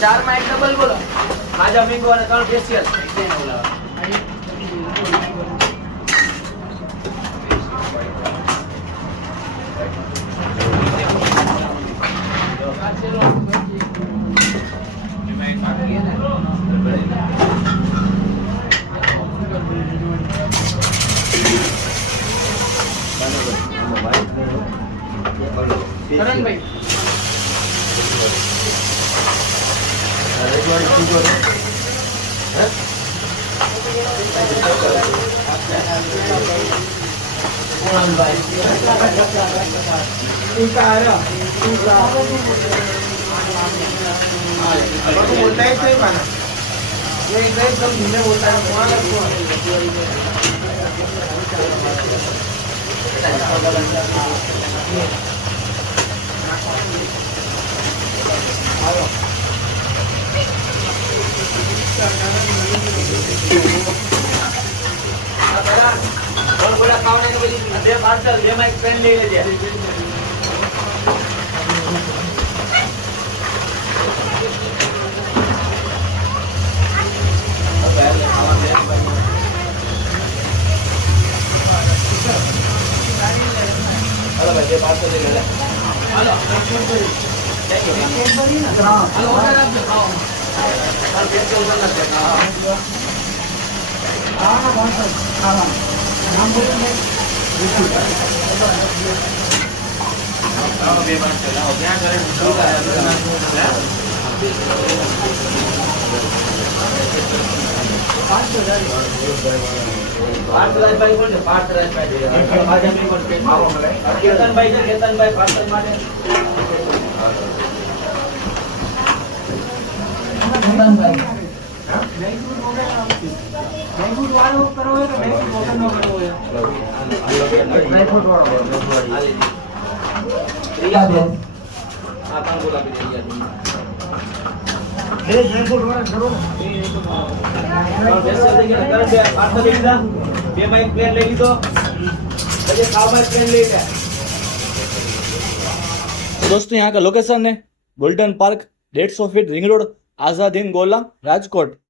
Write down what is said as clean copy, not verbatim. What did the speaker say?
चार mic double बोलो माझा मी बोला कौन फेशियल करण भाई बोलता है सही माना ये इधर सब घूमने बोलता है वहाँ लगता बोला खाने के लिए दे पार्सल दे माइक पेन ले लीजिए हेलो भाई दे पार्सल ले ले हेलो हेलो ऑर्डर आप दिखाओ और पेट के उधर लग जाएगा हाँ हाँ नाम बोलो बेबान चला हो गया करे शुरू केतनभाई पार्सल माटे मैंगूट वाળો કરો હોય કે मैंगूट વગરનો કરવો હોય ડ્રાયફ્રૂટ વાળો પ્રિયા બેન આ કામ બોલાવી દઈએ એ ડ્રાયફ્રૂટ વાળો કરો ને બેસો દે કે કર દે પાછો લઈ લીધા બે માઈક પ્લેન લઈ લીધો પછી ખાવ માઈક પ્લેન લઈ ગયા दोस्तों यहाँ का लोकेशन है golden park 150 feet ring road Azad Hind Gola Rajkot.